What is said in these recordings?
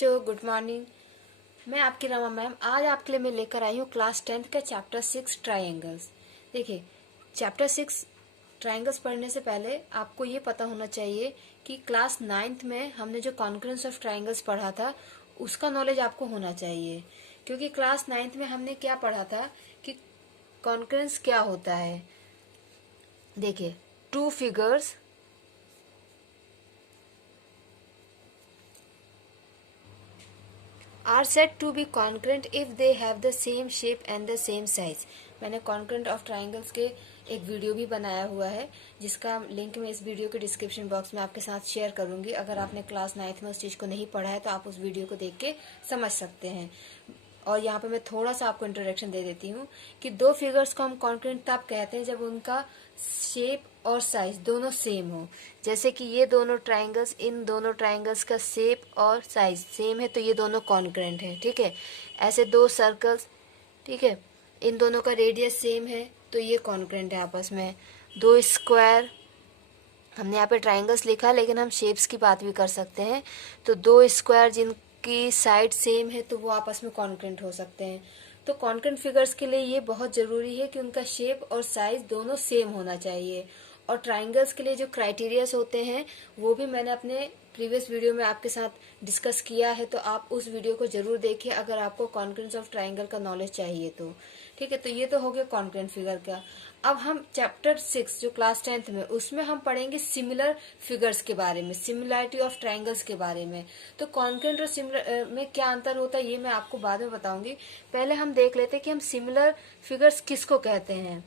बच्चों, good morning. मैं आपकी रमा मैम। आज आपके लिए मैं लेकर आई हूँ क्लास 10th का चैप्टर 6 ट्रायंगल्स। देखिए, चैप्टर 6 ट्रायंगल्स पढ़ने से पहले आपको ये पता होना चाहिए कि क्लास 9th में हमने जो कॉन्करेंस ऑफ ट्रायंगल्स पढ़ा था उसका नॉलेज आपको होना चाहिए। क्योंकि क्लास 9th में हमने क्या पढ़ा था कि कॉन्करेंस क्या होता है। देखिए, two figures are said to be concurrent if they have the same shape and the same size। मैंने कॉन्करेंट ऑफ ट्राइंगल्स के एक वीडियो भी बनाया हुआ है जिसका लिंक मैं इस वीडियो के डिस्क्रिप्शन बॉक्स में आपके साथ शेयर करूंगी। अगर आपने क्लास 9th में उस चीज़ को नहीं पढ़ा है तो आप उस वीडियो को देख के समझ सकते हैं। और यहाँ पे मैं थोड़ा सा आपको इंट्रोडक्शन दे देती हूँ कि दो फिगर्स को हम कॉन्करेंट तब कहते हैं जब उनका शेप और साइज दोनों सेम हो। जैसे कि ये दोनों ट्राइंगल्स, इन दोनों ट्राइंगल्स का शेप और साइज सेम है तो ये दोनों कॉन्करेंट है। ठीक है, ऐसे दो सर्कल्स, ठीक है, इन दोनों का रेडियस सेम है तो ये कॉन्करेंट है आपस में। दो स्क्वायर, हमने यहाँ पे ट्राइंगल्स लिखा लेकिन हम शेप्स की बात भी कर सकते हैं। तो दो स्क्वायर जिनकी साइड सेम है तो वो आपस में कॉन्करेंट हो सकते हैं। तो कॉन्करेंट फिगर्स के लिए ये बहुत ज़रूरी है कि उनका शेप और साइज दोनों सेम होना चाहिए। और ट्राइंगल्स के लिए जो क्राइटेरियाज होते हैं वो भी मैंने अपने प्रीवियस वीडियो में आपके साथ डिस्कस किया है, तो आप उस वीडियो को जरूर देखिए अगर आपको कॉन्करेंस ऑफ ट्राइंगल का नॉलेज चाहिए तो। ठीक है, तो ये तो हो गया कॉन्करेंट फिगर का। अब हम चैप्टर 6 जो क्लास 10th में, उसमें हम पढ़ेंगे सिमिलर फिगर्स के बारे में, सिमिलैरिटी ऑफ ट्राइंगल्स के बारे में। तो कॉन्करेंट और सिमिलर में क्या अंतर होता है ये मैं आपको बाद में बताऊंगी। पहले हम देख लेते हैं कि हम सिमिलर फिगर्स किसको कहते हैं।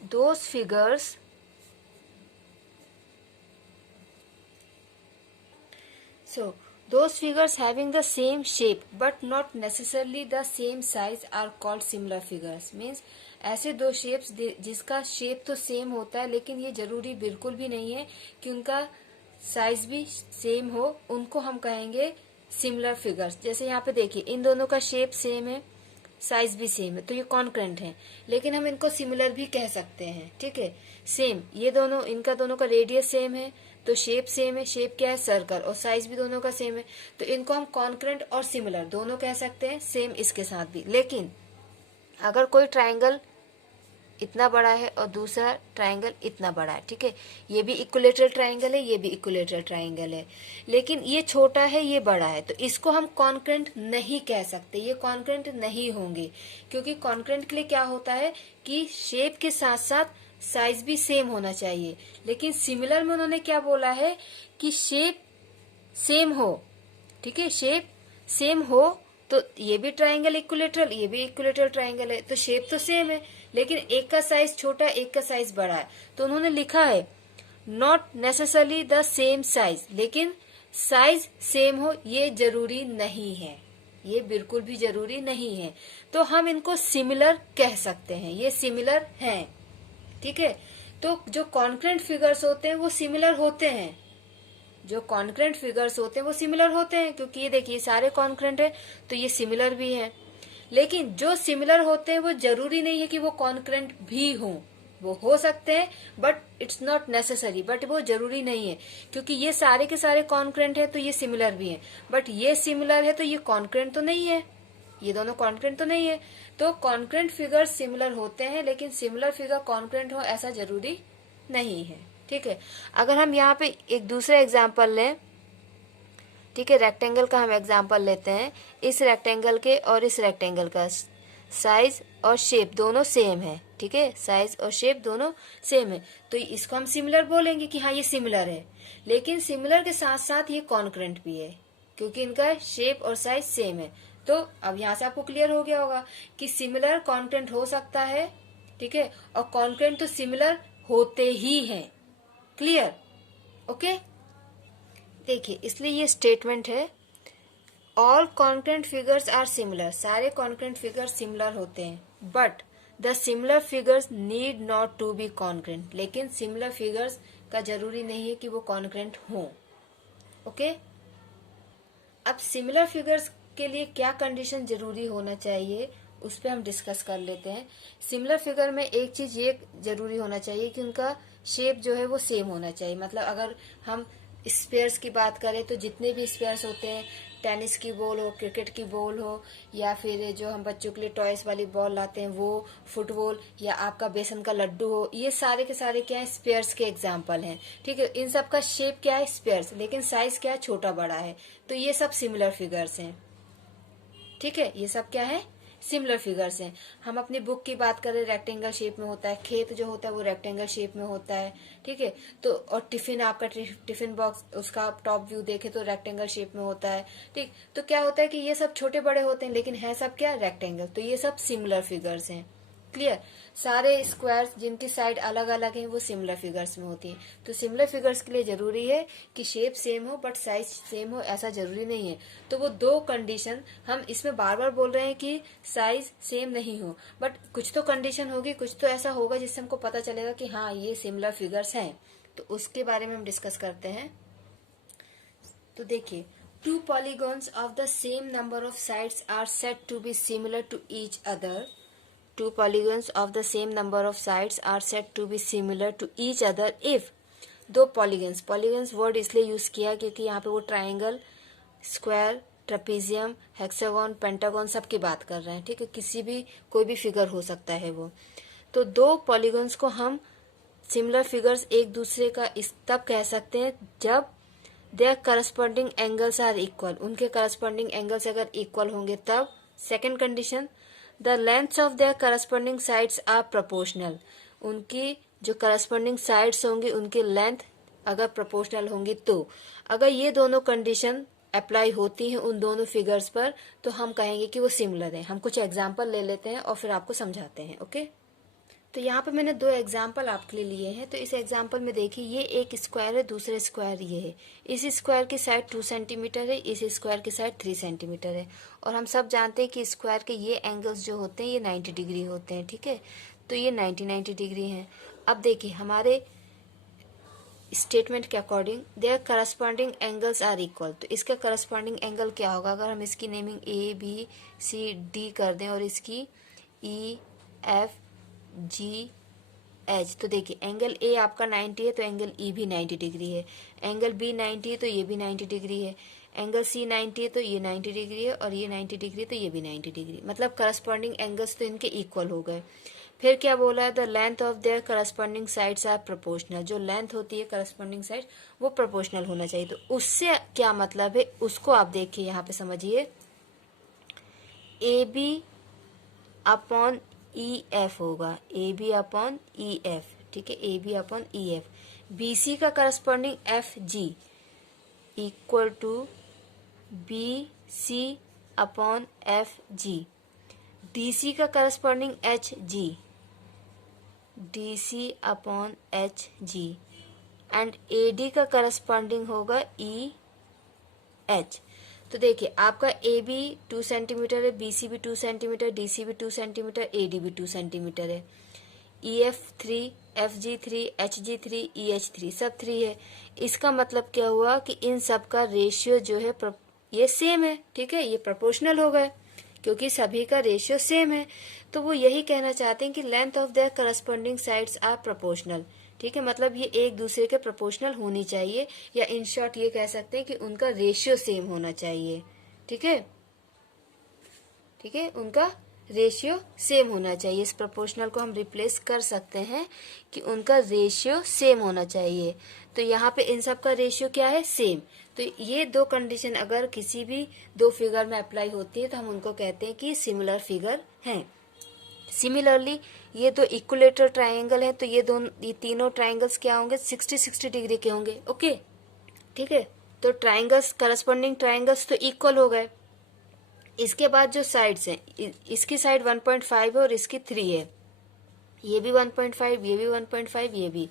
Those figures those figures having the same shape but not necessarily the same size are called similar figures। Means ऐसे दो शेप्स जिसका शेप तो सेम होता है लेकिन ये जरूरी बिल्कुल भी नहीं है कि उनका साइज भी सेम हो, उनको हम कहेंगे सिमिलर फिगर्स। जैसे यहाँ पे देखिए, इन दोनों का शेप सेम है, साइज भी सेम है तो ये कॉन्करेंट है, लेकिन हम इनको सिमिलर भी कह सकते हैं। ठीक है, सेम, ये दोनों, इनका दोनों का रेडियस सेम है तो शेप सेम है। शेप क्या है? सर्कल। और साइज भी दोनों का सेम है तो इनको हम कॉन्करेंट और सिमिलर दोनों कह सकते हैं, सेम इसके साथ भी। लेकिन अगर कोई ट्राइंगल इतना बड़ा है और दूसरा ट्राइंगल इतना बड़ा है, ठीक है, ये भी इक्विलेटरल ट्राइंगल है, ये भी इक्विलेटरल ट्राइंगल है, लेकिन ये छोटा है, ये बड़ा है, तो इसको हम कॉन्करेंट नहीं कह सकते, ये कॉन्करेंट नहीं होंगे। क्योंकि कॉन्करेंट के लिए क्या होता है कि शेप के साथ साथ साइज भी सेम होना चाहिए। लेकिन सिमिलर में उन्होंने क्या बोला है कि शेप सेम हो। ठीक है, शेप सेम हो तो ये भी ट्राइंगल इक्विलेटरल, ये भी इक्विलेटरल ट्राइंगल है, तो शेप तो सेम है लेकिन एक का साइज छोटा है, एक का साइज बड़ा है। तो उन्होंने लिखा है not necessarily the same size, लेकिन साइज सेम हो ये जरूरी नहीं है, ये बिल्कुल भी जरूरी नहीं है। तो हम इनको सिमिलर कह सकते हैं, ये सिमिलर हैं। ठीक है, तो जो कॉन्करेंट फिगर्स होते हैं वो सिमिलर होते हैं, जो कॉन्करेंट फिगर्स होते हैं वो सिमिलर होते हैं, क्योंकि ये देखिए सारे कॉन्करेंट है तो ये सिमिलर भी है। लेकिन जो सिमिलर होते हैं वो जरूरी नहीं है कि वो कॉन्करेंट भी हों, वो हो सकते हैं but it's not necessary, but वो जरूरी नहीं है। क्योंकि ये सारे के सारे कॉन्करेंट है तो ये सिमिलर भी है, बट ये सिमिलर है तो ये कॉन्करेंट तो नहीं है, ये दोनों कॉन्करेंट तो नहीं है। तो कॉन्करेंट फिगर सिमिलर होते हैं लेकिन सिमिलर फिगर कॉन्करेंट हो ऐसा जरूरी नहीं है। ठीक है, अगर हम यहाँ पे एक दूसरा एग्जाम्पल लें, ठीक है, रेक्टेंगल का हम एग्जाम्पल लेते हैं। इस रेक्टेंगल के और इस रेक्टेंगल का साइज और शेप दोनों सेम है। ठीक है, साइज और शेप दोनों सेम है तो इसको हम सिमिलर बोलेंगे कि हाँ ये सिमिलर है। लेकिन सिमिलर के साथ साथ ये कॉन्करेंट भी है क्योंकि इनका शेप और साइज सेम है। तो अब यहाँ से आपको क्लियर हो गया होगा कि सिमिलर कॉन्करेंट हो सकता है, ठीक है, और कॉन्करेंट तो सिमिलर होते ही हैं। क्लियर? ओके, देखिए इसलिए ये स्टेटमेंट है all concurrent figures are similar, सारे कॉन्करेंट फिगर्स सिमिलर होते हैं, but the similar figures need not to be concurrent, लेकिन सिमिलर फिगर्स का जरूरी नहीं है कि वो कॉन्करेंट हों। ओके, अब सिमिलर फिगर्स के लिए क्या कंडीशन जरूरी होना चाहिए उस पर हम डिस्कस कर लेते हैं। सिमिलर फिगर में एक चीज ये जरूरी होना चाहिए कि उनका शेप जो है वो सेम होना चाहिए। मतलब अगर हम स्पेयर्स की बात करें तो जितने भी स्पेयर्स होते हैं, टेनिस की बॉल हो, क्रिकेट की बॉल हो, या फिर जो हम बच्चों के लिए टॉयज वाली बॉल लाते हैं वो, फुटबॉल, या आपका बेसन का लड्डू हो, ये सारे के सारे क्या है, स्पेयर्स के एग्जाम्पल हैं। ठीक है, इन सब का शेप क्या है, स्पेयर्स, लेकिन साइज क्या है, छोटा बड़ा है। तो ये सब सिमिलर फिगर्स हैं। ठीक है, ये सब क्या है, सिमिलर फिगर्स हैं। हम अपनी बुक की बात करें, रेक्टेंगल शेप में होता है, खेत जो होता है वो रेक्टेंगल शेप में होता है। ठीक है, तो और टिफिन, आपका टिफिन बॉक्स, उसका टॉप व्यू देखे तो रेक्टेंगल शेप में होता है। ठीक, तो क्या होता है कि ये सब छोटे बड़े होते हैं, लेकिन है सब क्या, रेक्टेंगल। तो ये सब सिमिलर फिगर्स हैं। क्लियर, सारे स्क्वायर्स जिनकी साइड अलग अलग हैं वो सिमिलर फिगर्स में होती हैं। तो सिमिलर फिगर्स के लिए जरूरी है कि शेप सेम हो बट साइज सेम हो, ऐसा जरूरी नहीं है। तो वो दो कंडीशन, हम इसमें बार बार बोल रहे हैं कि साइज सेम नहीं हो, बट कुछ तो कंडीशन होगी, कुछ तो ऐसा होगा जिससे हमको पता चलेगा कि हाँ ये सिमिलर फिगर्स हैं। तो उसके बारे में हम डिस्कस करते हैं। तो देखिए, two polygons of the same number of sides are said to be similar to each other. Two polygons of the same number of sides are said to be similar to each other if दो polygons word इसलिए use किया क्योंकि यहाँ पे वो triangle, square, trapezium, hexagon, pentagon सब की बात कर रहे हैं। ठीक है, किसी भी कोई भी फिगर हो सकता है वो। तो दो पॉलीगन्स को हम सिमिलर फिगर्स एक दूसरे का इस तब कह सकते हैं जब their corresponding angles are equal, उनके करस्पॉन्डिंग एंगल्स अगर इक्वल होंगे तब। Second condition, the lengths of their corresponding sides are proportional, उनकी जो करस्पॉन्डिंग साइड्स होंगी उनकी लेंथ अगर प्रोपोर्शनल होंगी तो। अगर ये दोनों कंडीशन अप्लाई होती हैं उन दोनों फिगर्स पर तो हम कहेंगे कि वो सिमिलर है। हम कुछ एग्जाम्पल ले लेते हैं और फिर आपको समझाते हैं। ओके, तो यहाँ पे मैंने दो एग्जाम्पल आपके लिए लिए हैं। तो इस एग्जाम्पल में देखिए, ये एक स्क्वायर है, दूसरा स्क्वायर ये है। इस स्क्वायर की साइड 2 सेंटीमीटर है, इस स्क्वायर की साइड 3 सेंटीमीटर है। और हम सब जानते हैं कि स्क्वायर के ये एंगल्स जो होते हैं ये 90 डिग्री होते हैं। ठीक है, तो ये 90 डिग्री हैं। अब देखिए, हमारे स्टेटमेंट के according their corresponding angles are equal. तो इसका करस्पॉन्डिंग एंगल क्या होगा, अगर हम इसकी नेमिंग ABCD कर दें और इसकी EFGH, तो देखिए एंगल A आपका 90 है तो एंगल E भी 90 डिग्री है, एंगल B 90 है तो ये भी 90 डिग्री है, एंगल C 90 है तो ये 90 डिग्री है, और ये 90 डिग्री तो ये भी 90 डिग्री। मतलब करस्पॉन्डिंग एंगल्स तो इनके इक्वल हो गए। फिर क्या बोला है, the length of their corresponding sides are proportional, जो लेंथ होती है करस्पॉन्डिंग साइड वो प्रोपोर्शनल होना चाहिए। तो उससे क्या मतलब है उसको आप देखिए, यहाँ पे समझिए। AB अपॉन EF होगा, AB अपॉन EF। ठीक है, AB अपॉन EF। BC का corresponding FG equal to BC upon FG। DC का corresponding HG, DC upon HG। And AD का करस्पॉन्डिंग होगा EH। तो देखिए, आपका AB 2 सेंटीमीटर है, BC भी 2 सेंटीमीटर, DC भी 2 सेंटीमीटर, AD भी 2 सेंटीमीटर है, EF 3, FG 3, HG 3, EH 3, सब 3 है। इसका मतलब क्या हुआ कि इन सब का रेशियो जो है ये सेम है। ठीक है, ये प्रोपोर्शनल हो गए क्योंकि सभी का रेशियो सेम है। तो वो यही कहना चाहते हैं कि length of their corresponding sides are proportional. ठीक है, मतलब ये एक दूसरे के प्रोपोर्शनल होनी चाहिए, या इन शॉर्ट ये कह सकते हैं कि उनका रेशियो सेम होना चाहिए। ठीक है, ठीक है, उनका रेशियो सेम होना चाहिए। इस प्रोपोर्शनल को हम रिप्लेस कर सकते हैं कि उनका रेशियो सेम होना चाहिए। तो यहाँ पे इन सब का रेशियो क्या है, सेम। तो ये दो कंडीशन अगर किसी भी दो फिगर में अप्लाई होती है तो हम उनको कहते हैं कि सिमिलर फिगर हैं। सिमिलरली ये दो इक्विलेटरल ट्राइंगल है, तो ये तीनों ट्राइंगल्स क्या होंगे, 60-60 डिग्री के होंगे। ओके, ठीक है, तो ट्राइंगल्स, करस्पॉन्डिंग ट्राइंगल्स तो इक्वल हो गए। इसके बाद जो साइड्स हैं, इसकी साइड 1.5 है और इसकी 3 है, ये भी 1.5, ये भी 1.5, ये भी,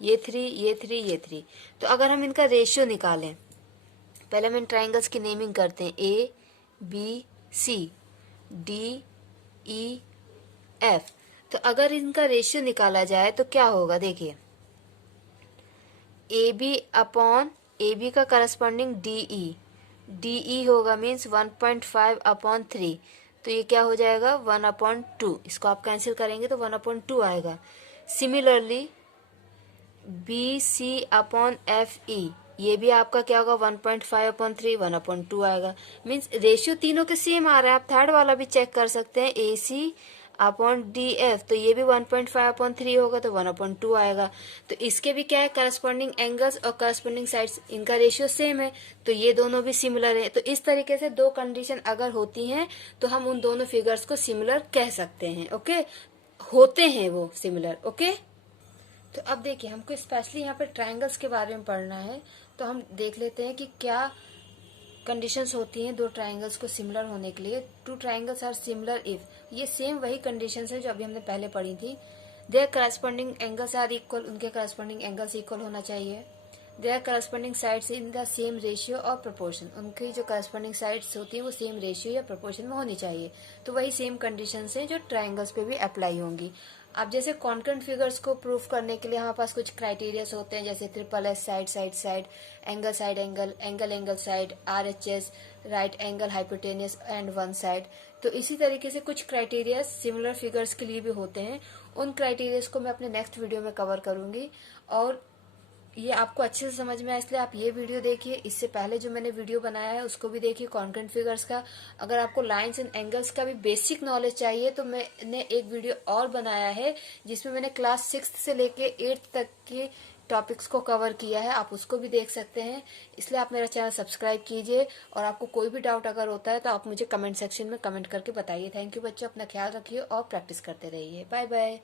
ये 3, ये 3, ये 3। तो अगर हम इनका रेशियो निकालें, पहले हम इन ट्राइंगल्स की नेमिंग करते हैं, ABC, DEF। तो अगर इनका रेशियो निकाला जाए तो क्या होगा, देखिए AB अपॉन AB का करस्पॉन्डिंग DE होगा, मीन्स 1.5 अपॉन 3। तो ये क्या हो जाएगा, 1/2। इसको आप कैंसिल करेंगे तो 1/2 आएगा। सिमिलरली BC अपॉन FE, ये भी आपका क्या होगा 1.5/3 1/2 आएगा। मीन्स रेशियो तीनों के सेम आ रहा है। आप थर्ड वाला भी चेक कर सकते हैं, AC/DF, तो ये भी 1.5/3 होगा तो 1/2 आएगा। तो इसके भी क्या है, करस्पॉन्डिंग एंगल्स और करस्पॉन्डिंग साइड्स, इनका रेशियो सेम है, तो ये दोनों भी सिमिलर है। तो इस तरीके से दो कंडीशन अगर होती हैं तो हम उन दोनों फिगर्स को सिमिलर कह सकते हैं। ओके, होते हैं वो सिमिलर। ओके, तो अब देखिए हमको स्पेशली यहाँ पे ट्रायंगल्स के बारे में पढ़ना है, तो हम देख लेते हैं कि क्या कंडीशंस होती हैं दो ट्रायंगल्स को सिमिलर होने के लिए। Two triangles are similar if, ये सेम वही कंडीशंस है जो अभी हमने पहले पढ़ी थी। Their corresponding angles are equal, उनके करस्पॉन्डिंग एंगल्स इक्वल होना चाहिए। Their corresponding sides in the same ratio और प्रोपोर्शन, उनकी जो करस्पॉन्डिंग साइड्स होती है वो सेम रेशियो या प्रोपोर्शन में होनी चाहिए। तो वही सेम कंडीशंस हैं जो ट्रायंगल्स पे भी अप्लाई होंगी। अब जैसे कॉन्करेंट फिगर्स को प्रूफ करने के लिए हमारे पास कुछ क्राइटेरियाज होते हैं, जैसे SSS, side side side, angle side angle, angle angle side, RHS, right angle hypotenuse and one side. तो इसी तरीके से कुछ क्राइटेरिया सिमिलर फिगर्स के लिए भी होते हैं। उन क्राइटेरियाज को मैं अपने नेक्स्ट वीडियो में कवर करूंगी, और ये आपको अच्छे से समझ में आए इसलिए आप ये वीडियो देखिए। इससे पहले जो मैंने वीडियो बनाया है उसको भी देखिए, कॉन्करेंट फिगर्स का। अगर आपको लाइंस एंड एंगल्स का भी बेसिक नॉलेज चाहिए तो मैंने एक वीडियो और बनाया है जिसमें मैंने क्लास 6 से लेके 8th तक के टॉपिक्स को कवर किया है, आप उसको भी देख सकते हैं। इसलिए आप मेरा चैनल सब्सक्राइब कीजिए, और आपको कोई भी डाउट अगर होता है तो आप मुझे कमेंट सेक्शन में कमेंट करके बताइए। थैंक यू बच्चों, अपना ख्याल रखिए और प्रैक्टिस करते रहिए। Bye bye.